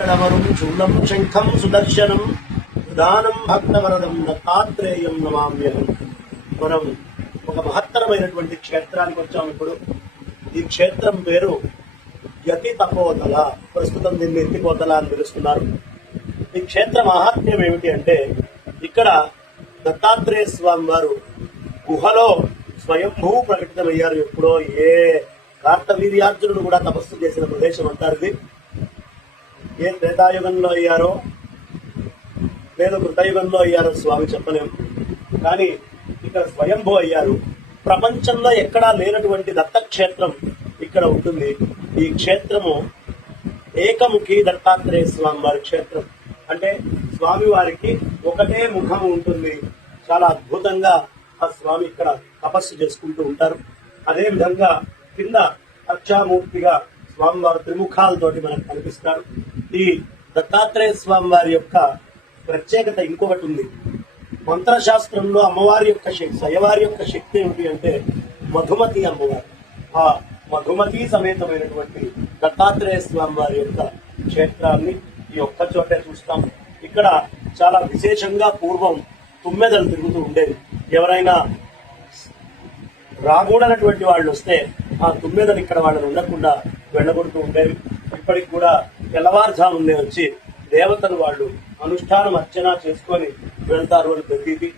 కడవరం చూలం శంఖం సుదర్శనం ప్రధానం భక్తవరదం దత్తాత్రేయం నమామ్యహం. మనం ఒక మహత్తరమైనటువంటి క్షేత్రానికి వచ్చాం. ఇప్పుడు ఈ క్షేత్రం పేరు యతి తపోతల. ప్రస్తుతం దీన్ని ఎత్తిపోతల అని పిలుస్తున్నారు. ఈ క్షేత్ర మహాత్మ్యం ఏమిటి అంటే, ఇక్కడ దత్తాత్రేయ స్వామి వారు గుహలో స్వయంభూ ప్రకటితమయ్యారు. ఎప్పుడో ఏ కార్తవీర్యార్జునుడు కూడా తపస్సు చేసిన ప్రదేశం అంటారు ఇది. ఏ త్రేతాయుగంలో అయ్యారో లేదు కృతయుగంలో అయ్యారో స్వామి చెప్పలేము, కానీ ఇక్కడ స్వయంభూ అయ్యారు. ప్రపంచంలో ఎక్కడా లేనటువంటి దత్తక్షేత్రం ఇక్కడ ఉంటుంది. ఈ క్షేత్రము ఏకముఖి దత్తాత్రేయ స్వామి వారి క్షేత్రం. అంటే స్వామి వారికి ఒకటే ముఖం ఉంటుంది. చాలా అద్భుతంగా ఆ స్వామి ఇక్కడ తపస్సు చేసుకుంటూ ఉంటారు. అదే విధంగా కింద అర్చామూర్తిగా స్వామివారు త్రిముఖాలతోటి మనకు కనిపిస్తారు. ఈ దత్తాత్రేయ స్వామి వారి యొక్క ప్రత్యేకత ఇంకొకటి ఉంది. మంత్రశాస్త్రంలో అమ్మవారి యొక్క శక్తి, అయ్యవారి యొక్క శక్తి ఏమిటి అంటే మధుమతి అమ్మవారు. ఆ మధుమతి సమేతమైనటువంటి దత్తాత్రేయ స్వామి వారి యొక్క క్షేత్రాన్ని ఈ ఒక్క చోటే చూస్తాం. ఇక్కడ చాలా విశేషంగా పూర్వం తుమ్మెదలు తిరుగుతూ ఉండేవి. ఎవరైనా రాకూడనటువంటి వాళ్ళు వస్తే ఆ తుమ్మెదలు ఇక్కడ వాళ్ళని ఉండకుండా వెళ్ళగొడుతూ ఉండేవి. ఇప్పటికి కూడా తెల్లవారుజామునే వచ్చి దేవతలు వాళ్ళు అనుష్ఠానం అర్చన చేసుకొని వెళ్తారు అని ప్రతీతి.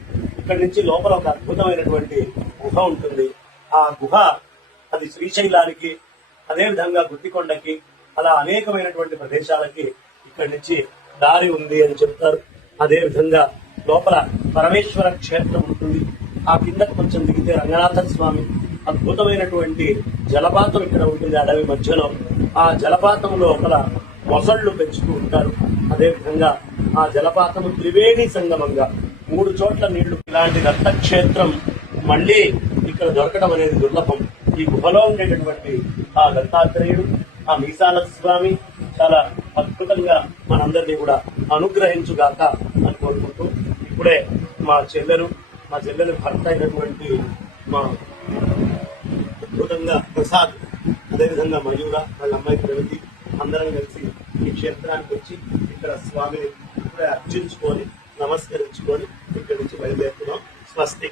ఇక్కడి నుంచి లోపల ఒక అద్భుతమైనటువంటి గుహ ఉంటుంది. ఆ గుహ అది శ్రీశైలానికి, అదేవిధంగా గుత్తికొండకి, అలా అనేకమైనటువంటి ప్రదేశాలకి ఇక్కడి నుంచి దారి ఉంది అని చెప్తారు. అదేవిధంగా లోపల పరమేశ్వర క్షేత్రం ఉంటుంది. ఆ కిందకు కొంచెం దిగితే రంగనాథ స్వామి, అద్భుతమైనటువంటి జలపాతం ఇక్కడ ఉంటుంది అడవి మధ్యలో. ఆ జలపాతం లోపల మొసళ్ళు పెంచుతూ ఉంటారు. అదేవిధంగా ఆ జలపాతము త్రివేణి సంగమంగా 3 చోట్ల నీళ్లు. ఇలాంటి దత్తక్షేత్రం మళ్లీ ఇక్కడ దొరకడం అనేది దుర్లభం. ఈ గుహలో ఉండేటటువంటి ఆ దత్తాత్రేయుడు, ఆ మీసాల స్వామి చాలా అద్భుతంగా మనందరినీ కూడా అనుగ్రహించుగాక అని కోరుకుంటూ, ఇప్పుడే మా చెల్లెలు భర్త అయినటువంటి మా అద్భుతంగా ప్రసాద్, అదేవిధంగా మయూర, వాళ్ళ అమ్మాయి ప్రగతి, అందరం కలిసి ఈ క్షేత్రానికి వచ్చి ఇక్కడ స్వామిని ఇప్పుడే అర్చించుకొని నమస్కరించుకొని ఇక్కడి నుంచి బయలుదేరుతున్నాం. స్వస్తి.